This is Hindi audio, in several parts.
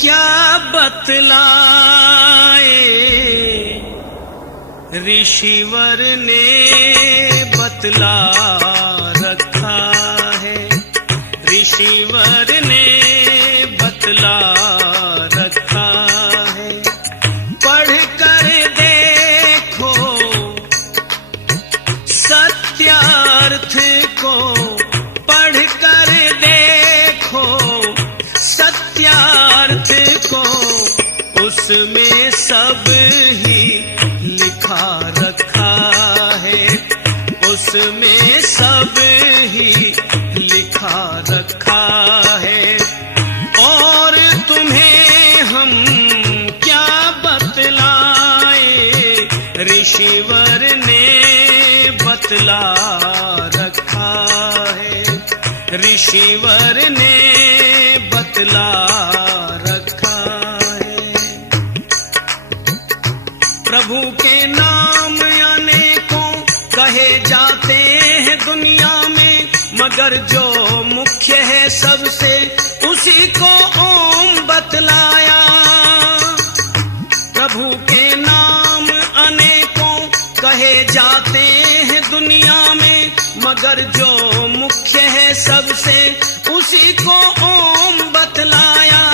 क्या बतलाए ऋषिवर ने बतला रखा है, ऋषिवर ने बतला रखा है। पढ़ कर देखो सत्यार्थ को, पढ़ कर देखो सत्यार्थ को, उसमें सब ही लिखा रखा है, उसमें सब ही लिखा रखा है। और तुम्हें हम क्या बतलाए ऋषिवर ने बतला रखा है, ऋषिवर ने बतला रखा है। प्रभु के नाम अनेकों कहे जाते हैं दुनिया में, मगर जो मुख्य है सबसे उसी को ओम बतलाया। प्रभु के नाम अनेकों कहे जाते हैं दुनिया में, मगर जो मुख्य है सबसे उसी को ओम बतलाया।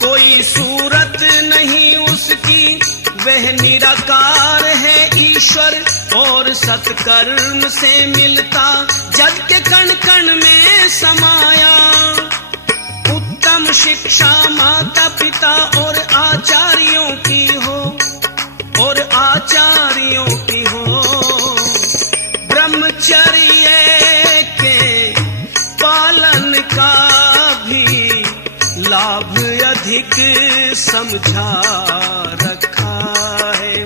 कोई सूरत नहीं उसकी, वह निराकार है ईश्वर, और सत्कर्म से मिलता जग के कण कण में समाया। उत्तम शिक्षा माता पिता और आचार्यों की हो, और आचार्यों की हो। ब्रह्मचर्य के पालन का भी लाभ अधिक समझा रखा है,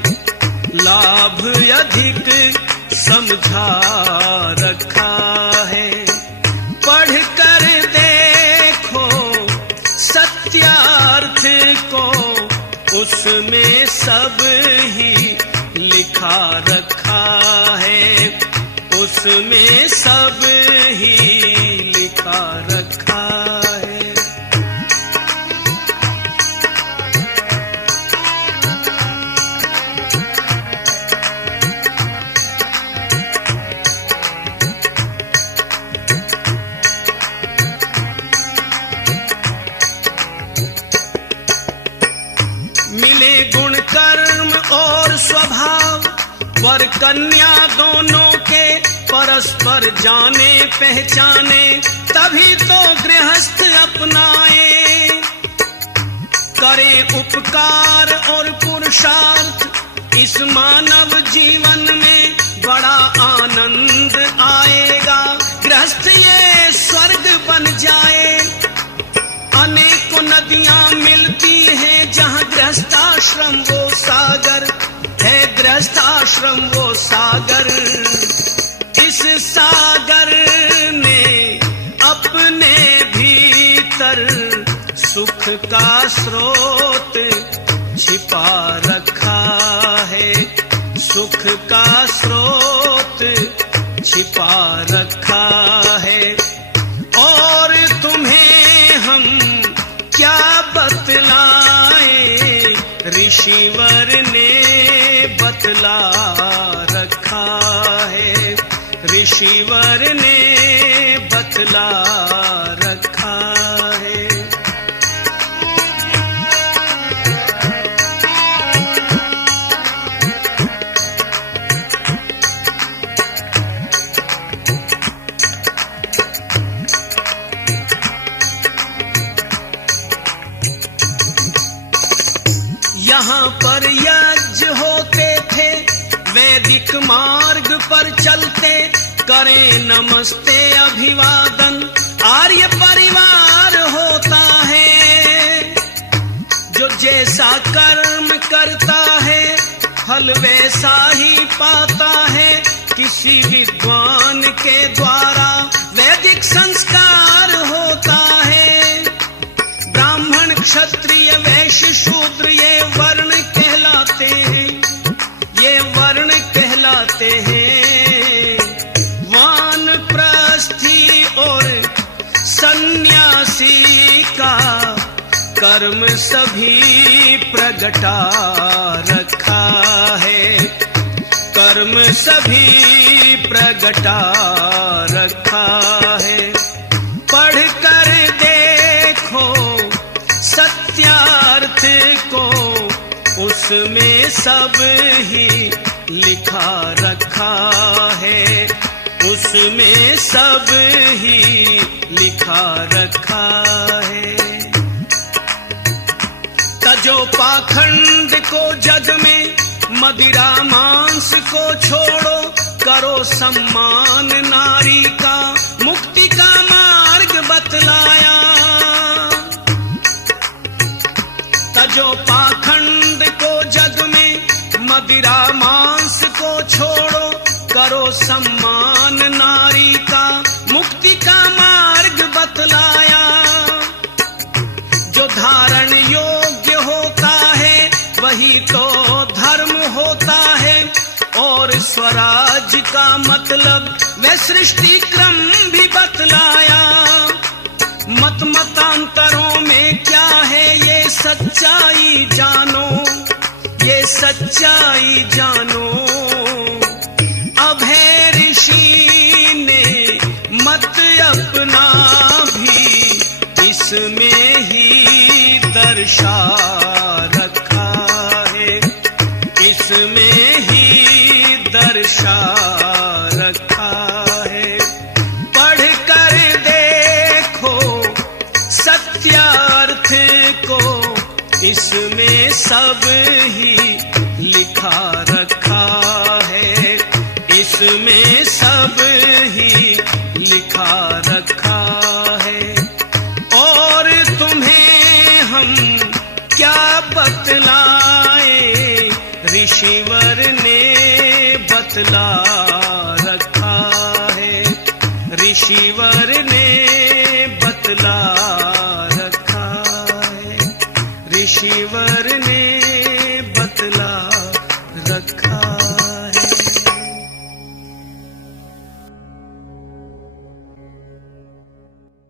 लाभ अधिक समझा रखा है। पढ़ कर देखो सत्यार्थ को, उसमें सब ही लिखा रखा है, उसमें सब ही लिखा रखा है। मिले गुण कर्म और स्वभाव, वर कन्या दोनों के परस्पर जाने पहचाने, तभी तो गृहस्थ अपनाए। करे उपकार और पुरुषार्थ, इस मानव जीवन में बड़ा आनंद आएगा। गृहस्थ ये स्वर्ग बन जाए। अनेकों नदियां मिलती हैं जहां गृहस्थाश्रम वो सागर है, गृहस्थाश्रम वो सागर। इस सागर ने अपने भीतर सुख का स्रोत छिपा रखा है, सुख का स्रोत छिपा रखा है। और तुम्हें हम क्या बतलाए ऋषिवर ने बतला रखा है, ऋषिवर ने बतला रखा है। यहाँ पर यज्ञ होते थे, वैदिक मार्ग पर चलते, करें नमस्ते अभिवादन, आर्य परिवार होता है। जो जैसा कर्म करता है फल वैसा ही पाता है, किसी विद्वान के द्वारा वैदिक संस्कार होता है। ब्राह्मण क्षत्रिय वैश्य शूद्र ये वर्ण कहलाते हैं, ये वर्ण कहलाते हैं। वानप्रस्थी और सन्यासी का कर्म सभी प्रगटा रखा है, कर्म सभी प्रगटा रखा है। पढ़ कर देखो सत्यार्थ को, उसमें सब ही लिखा रखा है, उसमें सब ही लिखा रखा है। तजो पाखंड को जग में, मदिरा मांस को छोड़ो, करो सम्मान नारी का, मुक्ति का मार्ग बतलाया। तजो पाखंड को जग में, मदिरा मांस को छोड़ो, करो सम्मान नारी का, मुक्ति का मार्ग बतलाया। जो धारण योग्य होता है वही तो धर्म होता है, और स्वराज का मतलब वह सृष्टि क्रम भी बतलाया। मत मतांतरों में क्या है ये सच्चाई जानो, ये सच्चाई जानो। अभय ऋषि ने मत अपना भी इसमें ही दर्शा रखा है, इसमें ही दर्शा रखा है। पढ़ कर देखो सत्यार्थ को, इसमें सब ही लिखा रखा है, इसमें सब ही लिखा रखा है। और तुम्हें हम क्या बतलाए, ऋषिवर ने बतला रखा है, ऋषिवर ने बतला रखा है, ऋषिवर ने बतला